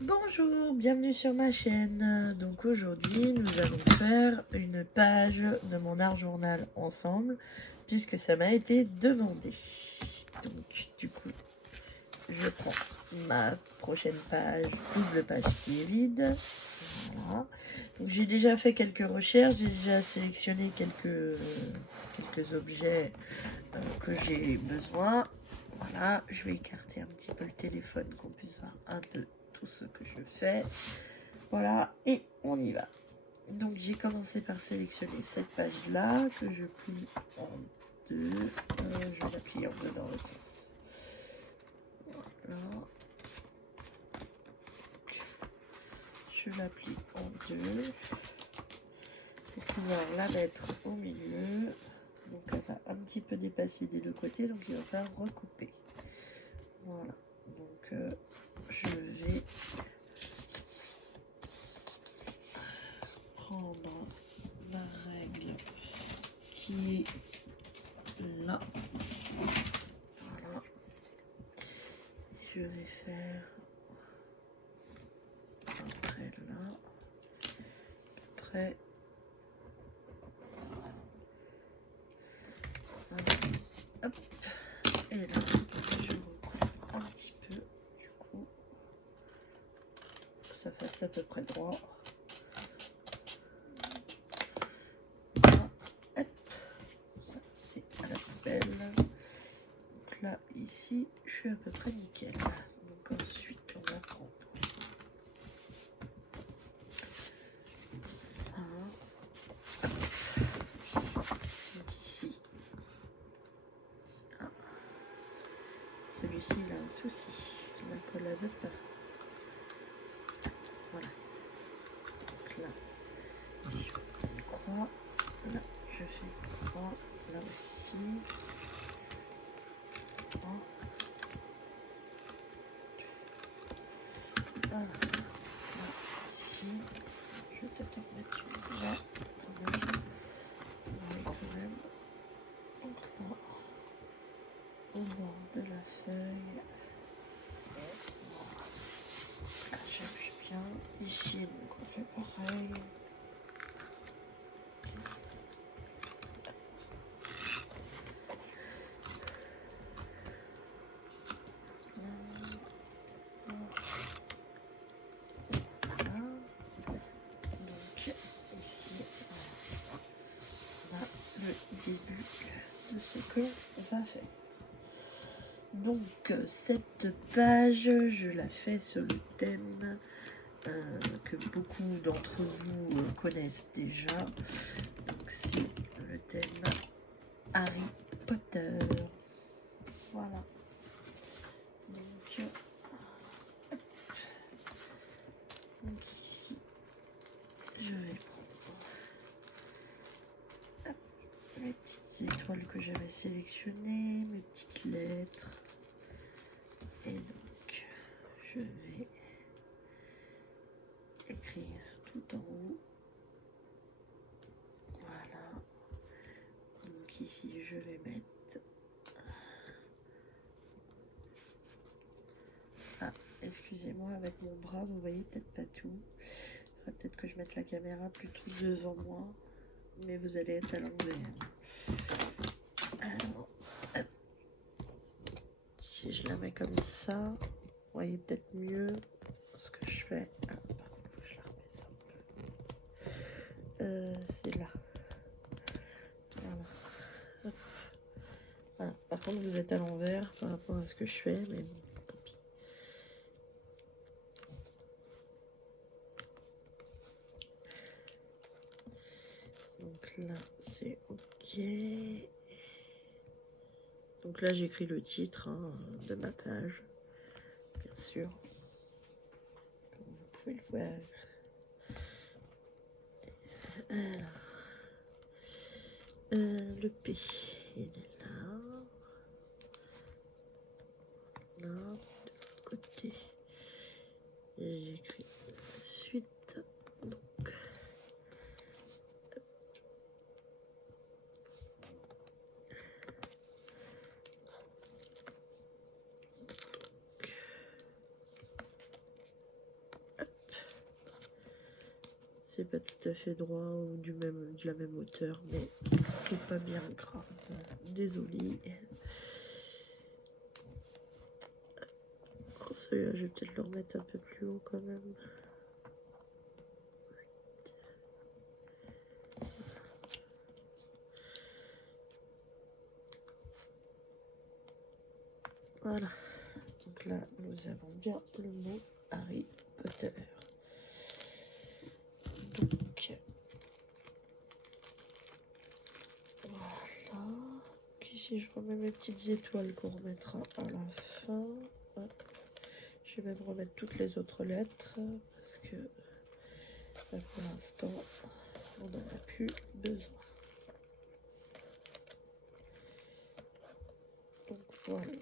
Bonjour, bienvenue sur ma chaîne. Donc aujourd'hui, nous allons faire une page de mon art journal ensemble, puisque ça m'a été demandé. Donc du coup, je prends ma prochaine page, double page qui est vide. Voilà. Donc j'ai déjà fait quelques recherches, j'ai déjà sélectionné quelques objets que j'ai besoin. Voilà, je vais écarter un petit peu le téléphone, qu'on puisse voir un peu tout ce que je fais. Voilà, et on y va. Donc j'ai commencé par sélectionner cette page-là, que je plie en deux. Je la plie en deux dans l'autre sens. Voilà. Je la plie en deux pour pouvoir la mettre au milieu. Donc elle va un petit peu dépasser des deux côtés, donc il va falloir recouper. Voilà, donc je vais prendre ma règle qui est là. Voilà, je vais faire après là, après. Hop, et là, je recoupe un petit peu, du coup, que ça fasse à peu près droit. Voilà, hop, ça c'est à la poubelle. Donc là, ici, je suis à peu près nickel. Donc ensuite, on va prendre ça. Donc ici, ah, celui-ci il a un souci, la colle ne veut pas. Voilà, donc là je fais une croix, là je fais une croix, là aussi. Voilà, là ici, je vais peut-être en mettre une là quand même. Oui, quand même. Donc là, au bord de la feuille. Là, j'appuie bien. Ici, donc on fait pareil. Voilà. Donc ici, on a le début de ce que on va faire. Donc cette page, je la fais sur le thème que beaucoup d'entre vous connaissent déjà. Donc c'est le thème Harry Potter. Voilà. Donc ici, je vais prendre mes petites étoiles que j'avais sélectionnées, mes petites lettres. Et donc, je vais écrire tout en haut. Voilà. Donc ici, je vais mettre... Ah, excusez-moi, avec mon bras, vous voyez peut-être pas tout. Il faudrait peut-être que je mette la caméra plutôt devant moi. Mais vous allez être à l'envers. Alors, hop. Si je la mets comme ça, vous voyez peut-être mieux ce que je fais. Ah, par contre, il faut que je la rebaisse un peu. C'est là. Voilà. Hop. Voilà. Par contre, vous êtes à l'envers par rapport à ce que je fais, mais bon, tant pis. Donc là, c'est OK. Donc là, j'écris le titre de ma page, bien sûr, comme vous pouvez le voir. Alors, le P, il est là. Là, de l'autre côté. Et j'écris la suite. Donc, c'est pas tout à fait droit ou de la même hauteur, mais c'est pas bien grave. Désolée. Celui-là, je vais peut-être le remettre un peu plus haut quand même. Voilà. Donc là, nous avons bien le mot Harry Potter. Donc, voilà. Donc ici, je remets mes petites étoiles qu'on remettra à la fin. Hop. Je vais même remettre toutes les autres lettres parce que là, pour l'instant, on n'en a plus besoin. Donc voilà.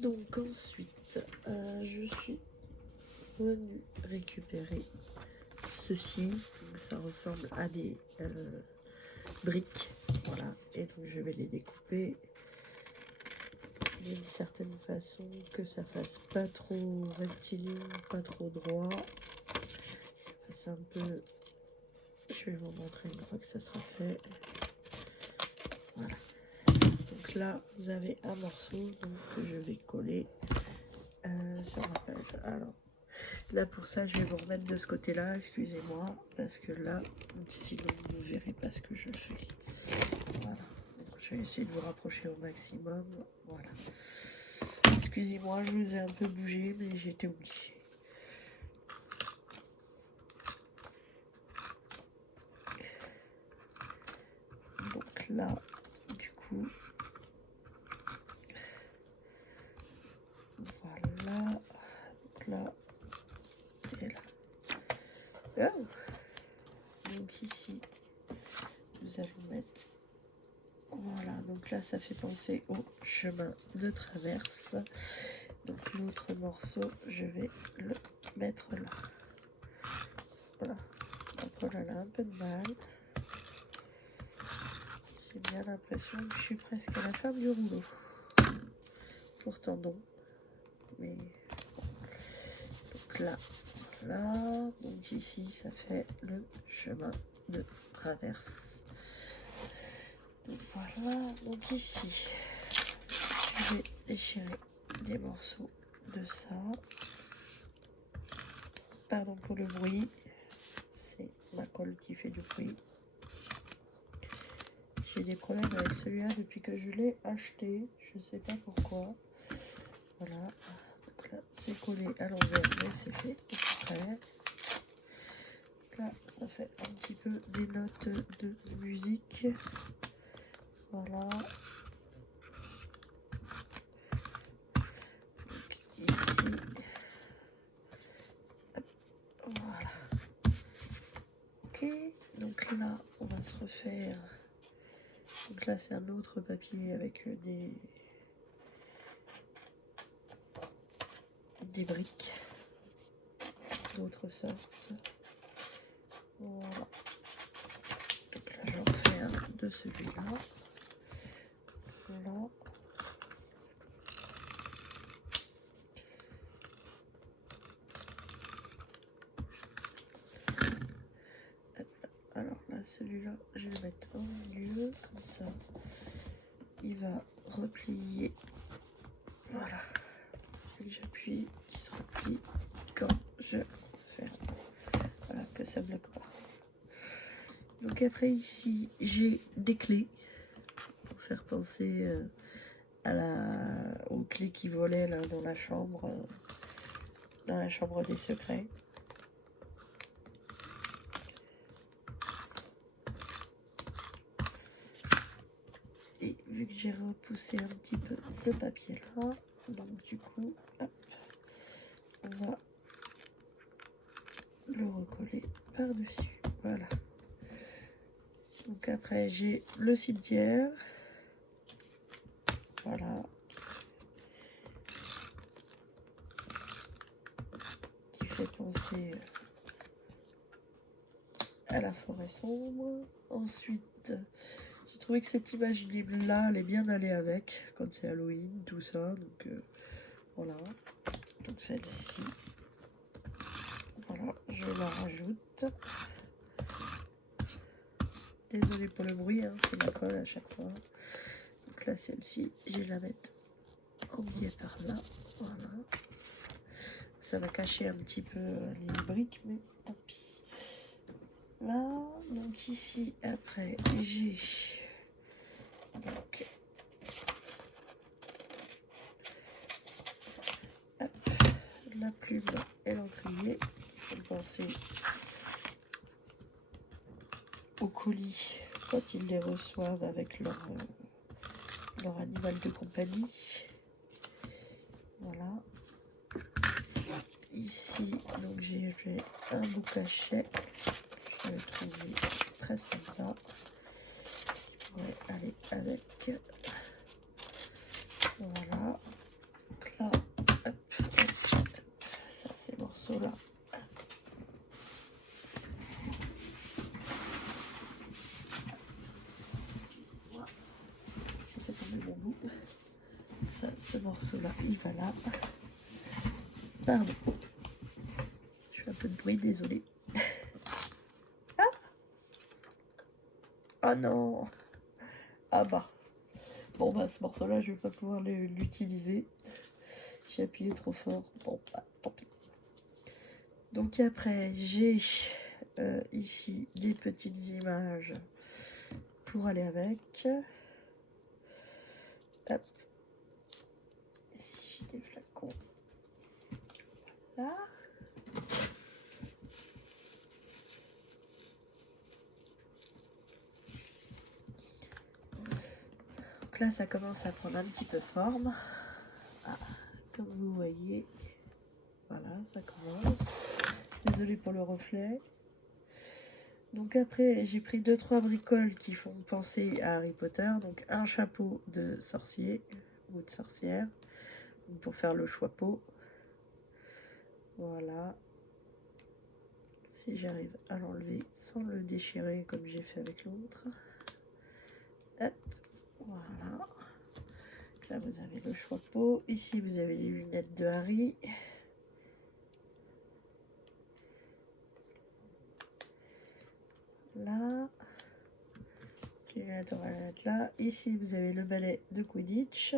Donc ensuite, je suis venue récupérer ceci. Donc, ça ressemble à des briques. Voilà. Et donc je vais les découper d'une certaine façon que ça fasse pas trop rectiligne, pas trop droit. Je fasse un peu. Je vais vous montrer une fois que ça sera fait. Voilà. Donc là, vous avez un morceau donc, que je vais coller sur la page. Alors, là pour ça, je vais vous remettre de ce côté-là, excusez-moi, parce que là, sinon vous ne verrez pas ce que je fais. Voilà. Donc, je vais essayer de vous rapprocher au maximum. Voilà. Excusez-moi, je vous ai un peu bougé, mais j'étais obligée. Donc là, du coup, voilà. Donc là, et là. Oh. Donc ici, nous allons mettre. Voilà, donc là, ça fait penser au chemin de traverse. Donc l'autre morceau, je vais le mettre là. Voilà. Donc on a un peu de mal. J'ai bien l'impression que je suis presque à la fin du rouleau. Pourtant non. Mais bon. Donc là, voilà. Donc ici, ça fait le chemin de traverse. Donc voilà. Donc ici, je vais déchirer des morceaux de ça. Pardon pour le bruit. C'est ma colle qui fait du bruit. J'ai des problèmes avec celui-là depuis que je l'ai acheté. Je sais pas pourquoi. Voilà. Donc là, c'est collé à l'envers, mais c'est fait exprès. Là, ça fait un petit peu des notes de musique. Voilà. Donc ici. Hop. Voilà. Ok. Donc là, on va se refaire. Donc là, c'est un autre papier avec des briques d'autres sortes. Voilà. Donc là, j'en refais un de celui-là. Voilà. Alors là, celui-là, je vais le mettre au milieu, comme ça. Il va replier. Voilà. Et j'appuie, il se replie quand je ferme. Voilà, que ça ne bloque pas. Donc après ici, j'ai des clés pour faire penser aux clés qui volaient là, dans la chambre des secrets. Et vu que j'ai repoussé un petit peu ce papier là, donc du coup, hop, on va le recoller par-dessus. Voilà. Donc après, j'ai le cimetière. Voilà. Qui fait penser à la forêt sombre. Ensuite, j'ai trouvé que cette image là allait bien aller avec quand c'est Halloween, tout ça. Donc voilà. Donc celle-ci. Voilà, je la rajoute. Désolée pour le bruit, hein, c'est ma colle à chaque fois. Donc là, celle-ci, je vais la mettre en biais par là. Voilà. Ça va cacher un petit peu les briques, mais tant pis. Là, donc ici, après, j'ai donc hop, la plume et l'encrier. Il faut penser aux colis quand ils les reçoivent avec leur animal de compagnie. Voilà. Ici, donc j'ai fait un bout cachet. Je l'ai trouvé très sympa. Qui pourrait aller avec. Voilà. Donc là, hop, ça, ces morceaux-là. Excusez-moi. Je fais tomber mon bout. Ça, ce morceau-là, il va là. Pardon. Je fais un peu de bruit, désolé. Ah! Oh non! Ah bah. Bon bah ce morceau-là, je vais pas pouvoir l'utiliser. J'ai appuyé trop fort. Bon bah, tant pis. Donc après, j'ai ici des petites images pour aller avec. Hop. Ici, j'ai des flacons. Là. Donc là, ça commence à prendre un petit peu forme. Ah, comme vous voyez, voilà, ça commence. Désolée pour le reflet. Donc après, j'ai pris 2-3 bricoles qui font penser à Harry Potter. Donc un chapeau de sorcier ou de sorcière pour faire le chapeau. Voilà. Si j'arrive à l'enlever sans le déchirer comme j'ai fait avec l'autre. Hop, voilà. Donc là, vous avez le chapeau. Ici, vous avez les lunettes de Harry. Là. Les lunettes, on va les mettre là. Ici, vous avez le balai de Quidditch.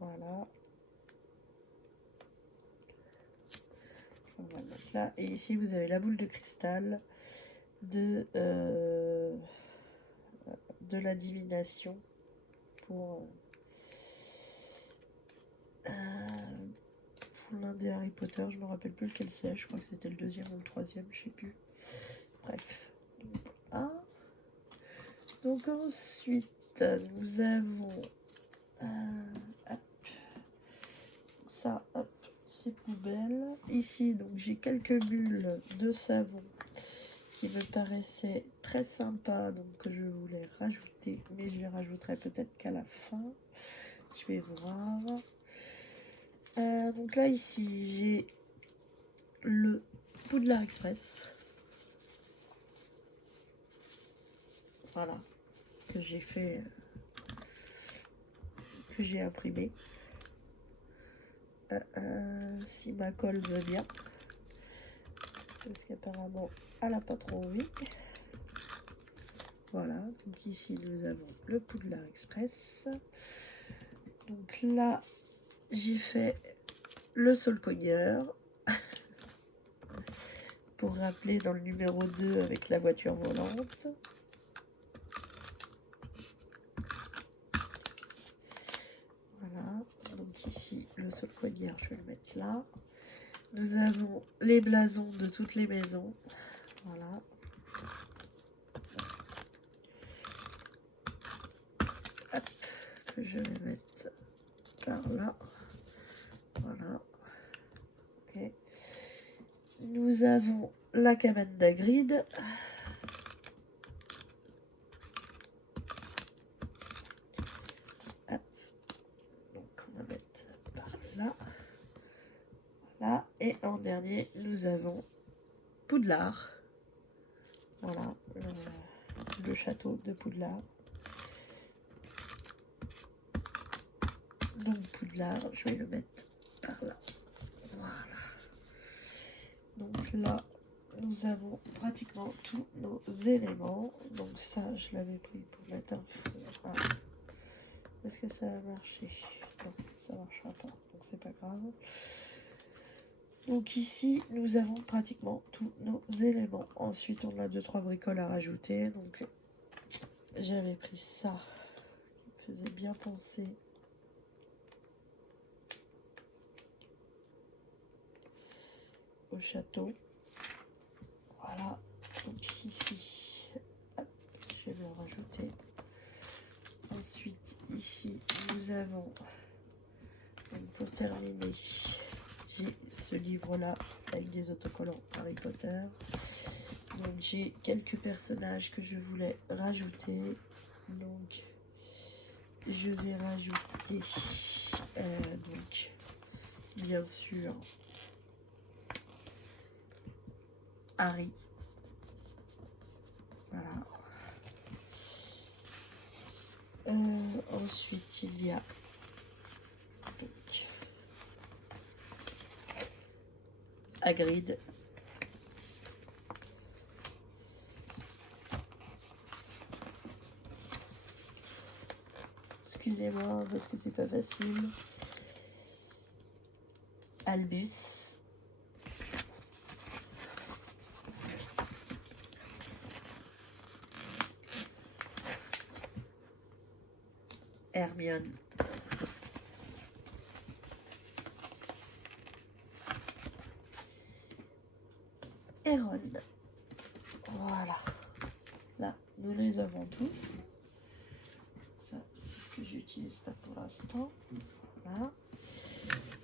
Voilà. On va le mettre là. Et ici, vous avez la boule de cristal de la divination pour l'un des Harry Potter. Je me rappelle plus lequel c'est. Je crois que c'était le deuxième ou le troisième. Je sais plus. Bref. Donc ensuite, nous avons hop, ça, hop, c'est poubelle. Ici, donc j'ai quelques bulles de savon qui me paraissaient très sympas, donc que je voulais rajouter, mais je les rajouterai peut-être qu'à la fin. Je vais voir. Donc là, ici, j'ai le Poudlard Express. Voilà, que j'ai fait, que j'ai imprimé. Si ma colle veut bien, parce qu'apparemment elle n'a pas trop envie. Voilà, donc ici nous avons le Poudlard Express. Donc là, j'ai fait le Solcogneur pour rappeler dans le numéro 2 avec la voiture volante. Voilà, donc ici le Solcogneur, je vais le mettre là. Nous avons les blasons de toutes les maisons. Voilà. Hop, que je vais mettre par là. Voilà. Ok. Nous avons la cabane d'Hagrid. Et en dernier, nous avons Poudlard. Voilà, le château de Poudlard. Donc Poudlard, je vais le mettre par là. Voilà. Donc là, nous avons pratiquement tous nos éléments. Donc ça, je l'avais pris pour mettre un fond. Ah. Est-ce que ça va marcher? Non, ça ne marchera pas. Donc c'est pas grave. Donc ici, nous avons pratiquement tous nos éléments. Ensuite, on a 2-3 bricoles à rajouter. Donc j'avais pris ça. Ça me faisait bien penser. Au château. Voilà. Donc ici, hop, je vais le rajouter. Ensuite, ici, nous avons, donc pour terminer, j'ai ce livre-là avec des autocollants Harry Potter. Donc j'ai quelques personnages que je voulais rajouter. Donc je vais rajouter, donc bien sûr, Harry. Voilà. Ensuite, il y a donc Hagrid. Excusez-moi parce que c'est pas facile. Albus. Hermione. Et Ron. Voilà. Là, nous les avons tous. Ça, c'est ce que j'utilise pas pour l'instant. Voilà.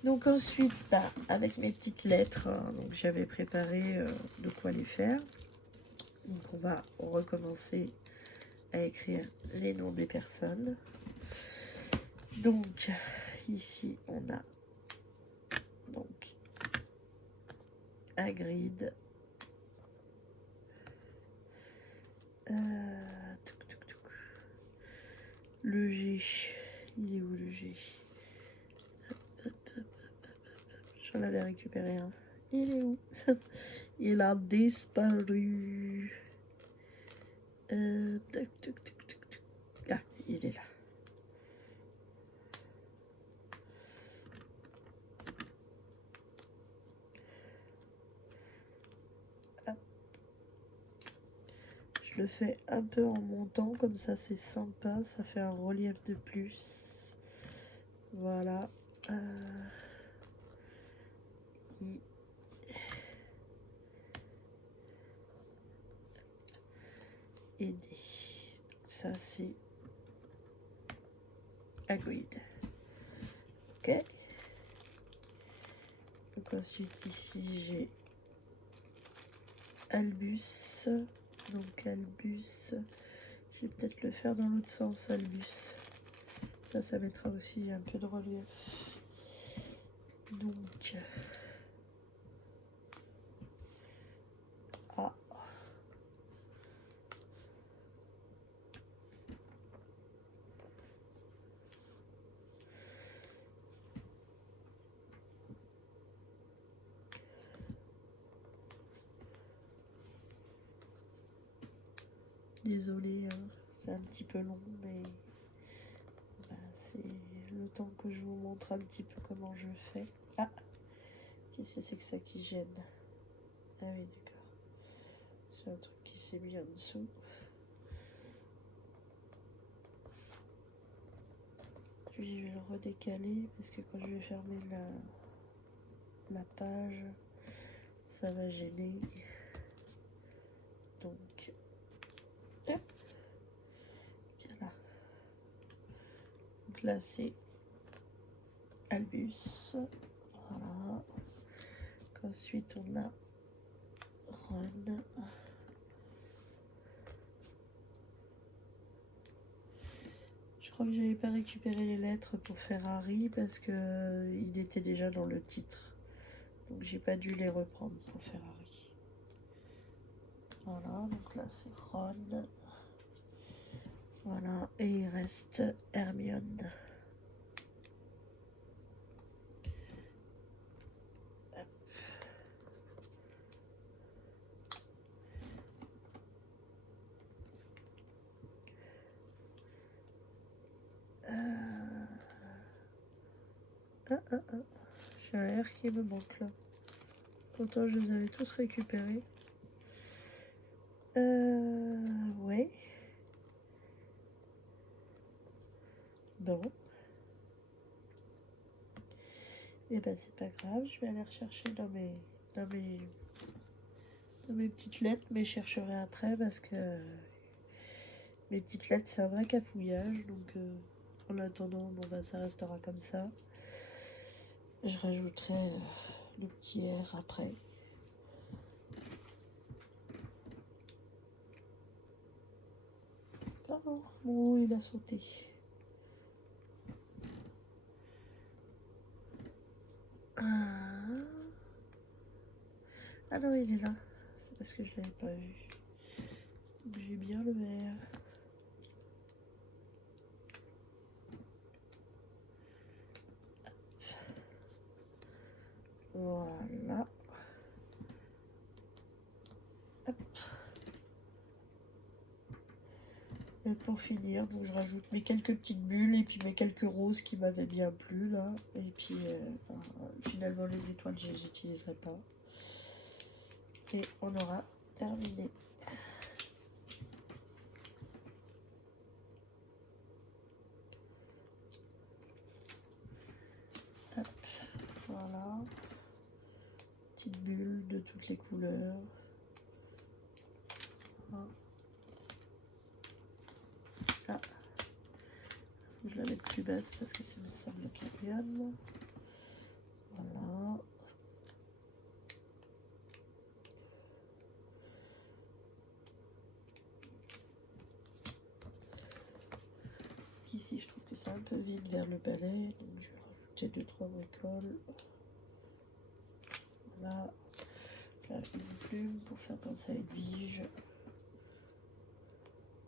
Donc ensuite, bah, avec mes petites lettres, donc j'avais préparé de quoi les faire. Donc on va recommencer à écrire les noms des personnes. Donc ici on a donc Hagrid, le G, il est où le G? J'en avais récupéré un. Il est où? Il a disparu. Ah, il est là. Je le fais un peu en montant, comme ça c'est sympa, ça fait un relief de plus. Voilà. Aider. Ça c'est Hagrid. Ok. Donc ensuite ici j'ai Albus. Donc Albus, je vais peut-être le faire dans l'autre sens, Albus. Ça mettra aussi un peu de relief. Donc A. Désolée, hein, c'est un petit peu long, mais bah, c'est le temps que je vous montre un petit peu comment je fais. Ah, qu'est-ce que c'est que ça qui gêne? Ah oui, d'accord. C'est un truc qui s'est mis en dessous. Puis je vais le redécaler parce que quand je vais fermer la page, ça va gêner. Donc, hop, voilà. Donc là, c'est Albus. Voilà. Ensuite, on a Ron. Je crois que j'avais pas récupéré les lettres pour faire Harry parce que il était déjà dans le titre. Donc j'ai pas dû les reprendre sur Ferrari. Voilà, donc là c'est Ron. Voilà, et il reste Hermione. J'ai un R qui me manque là. Pourtant je les avais tous récupérés. Ouais. Bon. Et ben c'est pas grave, je vais aller rechercher dans mes petites lettres, mais je chercherai après parce que mes petites lettres c'est un vrai cafouillage, donc en attendant, bon bah ça restera comme ça. Je rajouterai le petit R après. Oh, oh, il a sauté. Ah non, il est là. C'est parce que je l'avais pas vu. J'ai bien le vert. Voilà. Hop. Et pour finir, donc je rajoute mes quelques petites bulles et puis mes quelques roses qui m'avaient bien plu là. Et puis finalement les étoiles je les utiliserai pas. Et on aura terminé. Hop, voilà. Petites bulles de toutes les couleurs. Ah. Je la mets plus basse parce que ça me semble qu'elle. Voilà. Ici, je trouve que c'est un peu vide vers le balai, donc je vais rajouter 2-3 bricoles. Voilà. Là, une plume pour faire penser à Edwige.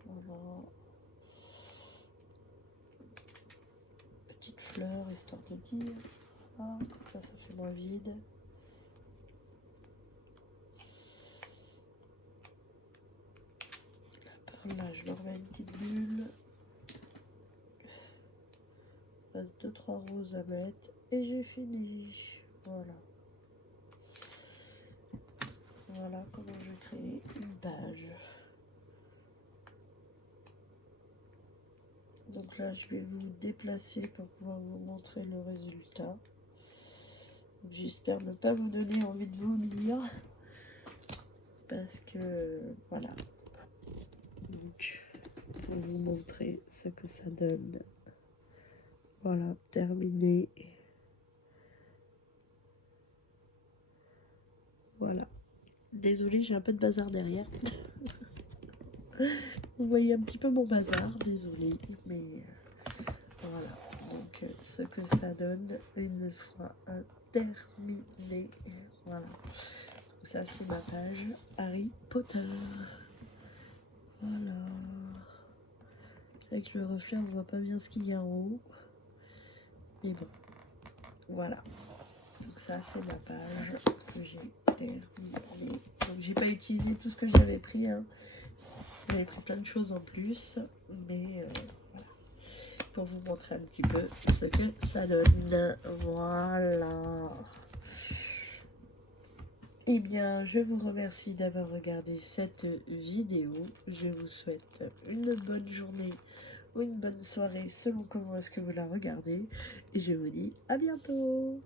Voilà. Petite fleur, histoire de dire. Voilà. Comme ça fait moins vide. Là, je leur mets une petite bulle. Il reste 2-3 roses à mettre. Et j'ai fini. Voilà. Voilà comment je crée une page. Donc là, je vais vous déplacer pour pouvoir vous montrer le résultat. J'espère ne pas vous donner envie de vomir. Parce que, voilà. Donc, pour vous montrer ce que ça donne. Voilà, terminé. Voilà. Désolée, j'ai un peu de bazar derrière. Vous voyez un petit peu mon bazar, désolée. Mais voilà. Donc, ce que ça donne une fois terminé. Voilà. Donc, ça, c'est ma page Harry Potter. Voilà. Avec le reflet, on voit pas bien ce qu'il y a en haut. Mais bon. Voilà. Donc ça, c'est ma page que j'ai terminée. Donc j'ai pas utilisé tout ce que j'avais pris. Hein. J'avais pris plein de choses en plus. Mais voilà. Pour vous montrer un petit peu ce que ça donne. Voilà. Eh bien, je vous remercie d'avoir regardé cette vidéo. Je vous souhaite une bonne journée ou une bonne soirée selon comment est-ce que vous la regardez. Et je vous dis à bientôt.